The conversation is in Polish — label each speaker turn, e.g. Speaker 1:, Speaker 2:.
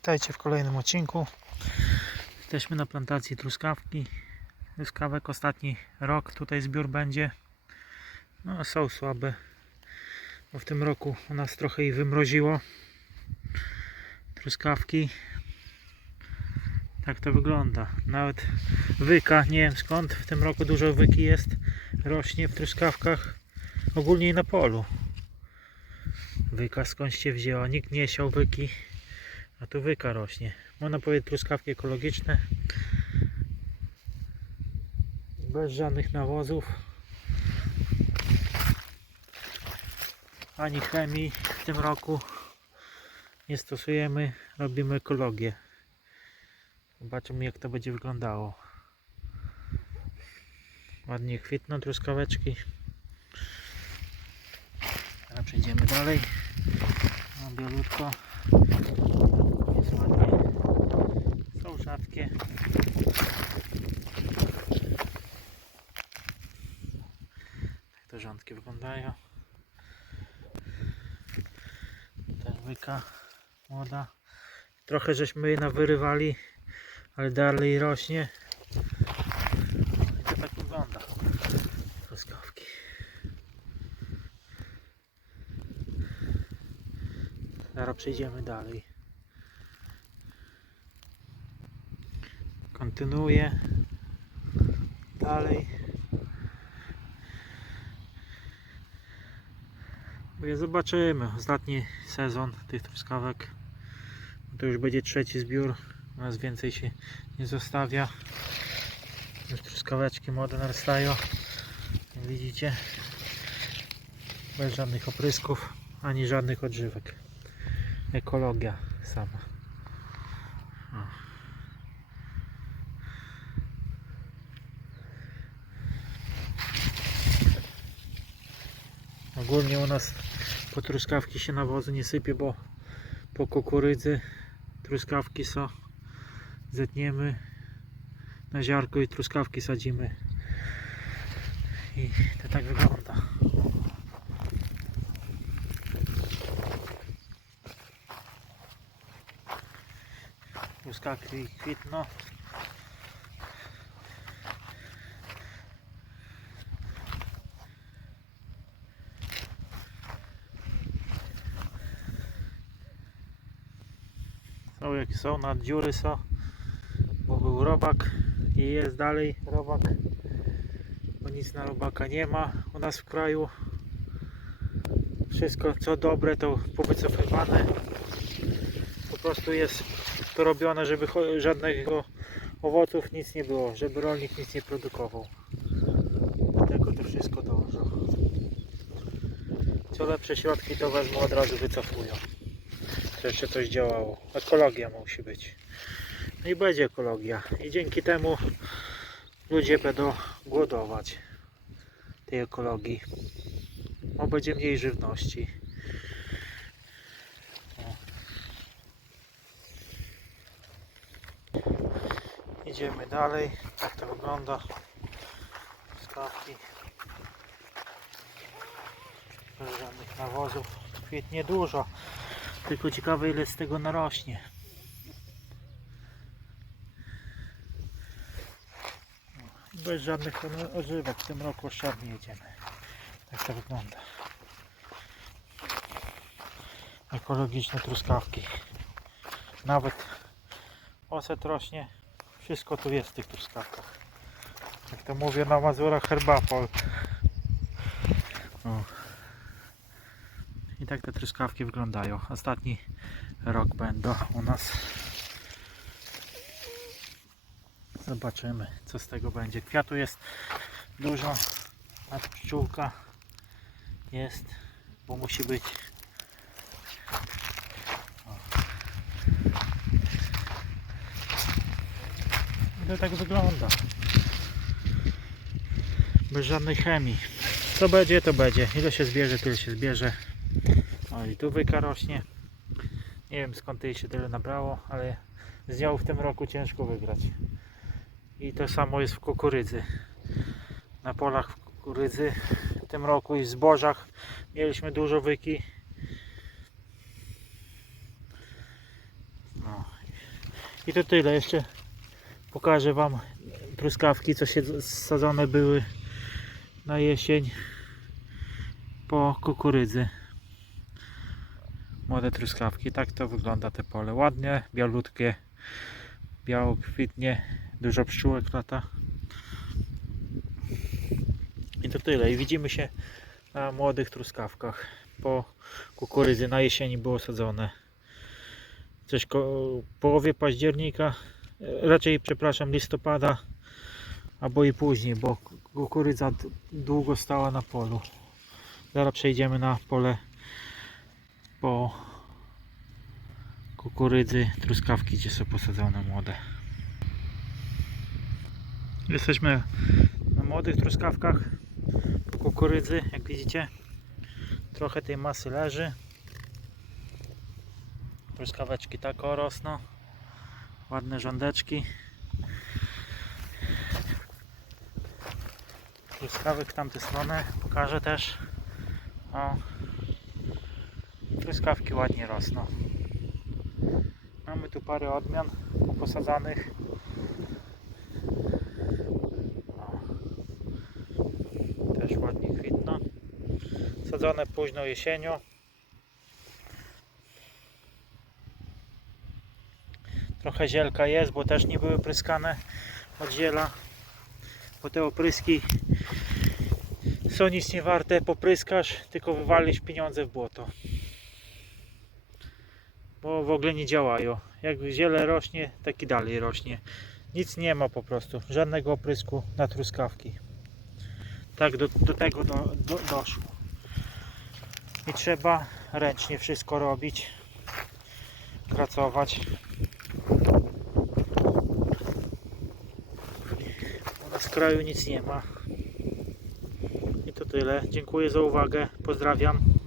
Speaker 1: Witajcie w kolejnym odcinku. Jesteśmy na plantacji truskawki. Truskawek ostatni rok tutaj zbiór będzie. No są słabe. Bo w tym roku u nas trochę i wymroziło. Truskawki. Tak to wygląda. Nawet wyka, nie wiem skąd. W tym roku dużo wyki jest. Rośnie w truskawkach. Ogólnie i na polu. Wyka skąd się wzięła. Nikt nie siał wyki. A tu wyka rośnie. Można powiedzieć truskawki ekologiczne. Bez żadnych nawozów. Ani chemii w tym roku nie stosujemy. Robimy ekologię. Zobaczymy jak to będzie wyglądało. Ładnie kwitną truskaweczki. Teraz przejdziemy dalej. No, bielutko. Jest ładnie. Są rzadkie. Tak to rządki wyglądają. Też łyka młoda. Trochę żeśmy jej nawyrywali, ale dalej rośnie. To tak wygląda. Truskawki. Zaraz przejdziemy dalej. Kontynuuję. Dalej. Mówię, Zobaczymy. Ostatni sezon tych truskawek. To już będzie trzeci zbiór. U nas więcej się nie zostawia. Już truskaweczki młode narastają. Widzicie. Bez żadnych oprysków, ani żadnych odżywek ekologia sama. Ogólnie u nas po truskawki się nawozu nie sypie, bo po kukurydzy truskawki są. Zetniemy na ziarko i truskawki sadzimy. I to tak wygląda. Truskawki kwitną. Jakie są, nad dziury są, bo był robak i jest dalej robak, bo nic na robaka nie ma u nas w kraju. Wszystko co dobre to powycofywane. Po prostu jest to robione, żeby żadnego owoców nic nie było, żeby rolnik nic nie produkował. Do tego to wszystko dąży. Co lepsze środki to wezmą od razu wycofują. Jeszcze coś działało. Ekologia musi być. No i będzie ekologia. I dzięki temu ludzie będą głodować tej ekologii. Bo będzie mniej żywności. Idziemy dalej. Tak to wygląda. Stawki. Żadnych nawozów. Kwietnie dużo. Tylko ciekawe ile z tego narośnie. Bez żadnych ożywek. W tym roku oszczędnie jedziemy. Tak to wygląda. Ekologiczne truskawki. Nawet oset rośnie. Wszystko tu jest w tych truskawkach. Jak to mówię na Mazurach herbapol. O. I tak te truskawki wyglądają. Ostatni rok będą u nas. Zobaczymy co z tego będzie. Kwiatu jest dużo. Nad pszczółka jest, bo musi być. O. I to tak wygląda. Bez żadnej chemii. Co będzie, to będzie. Ile się zbierze, tyle się zbierze. O i tu wyka rośnie. Nie wiem skąd jej się tyle nabrało, ale z nią w tym roku ciężko wygrać. I to samo jest w kukurydzy. Na polach w kukurydzy w tym roku i w zbożach mieliśmy dużo wyki. No I to tyle. Jeszcze pokażę Wam truskawki, co się sadzone były na jesień po kukurydzy. Młode truskawki. Tak to wygląda te pole. Ładnie, bialutkie, biało kwitnie, dużo pszczółek lata. I to tyle. I widzimy się na młodych truskawkach. Po kukurydzy na jesieni było sadzone. Coś ko- połowie października, e, raczej przepraszam, listopada albo i później, bo kukurydza długo stała na polu. Zaraz przejdziemy na pole po kukurydzy, truskawki, gdzie są posadzone młode. Jesteśmy na młodych truskawkach po kukurydzy, jak widzicie. Trochę tej masy leży. Truskaweczki tak rosną. Ładne rządeczki. Truskawek w tamtą stronę pokażę też. O. Truskawki ładnie rosną. Mamy tu parę odmian posadzanych. Też ładnie kwitną. Sadzone późno jesienią. Trochę zielka jest, bo też nie były pryskane od ziela. Bo te opryski są nic nie warte. Popryskasz, tylko wywalisz pieniądze w błoto. Bo w ogóle nie działają. Jak ziele rośnie, tak i dalej rośnie. Nic nie ma po prostu. Żadnego oprysku na truskawki. Tak do, do tego do, do, doszło. I trzeba ręcznie wszystko robić. Pracować. U nas w kraju nic nie ma. I to tyle. Dziękuję za uwagę. Pozdrawiam.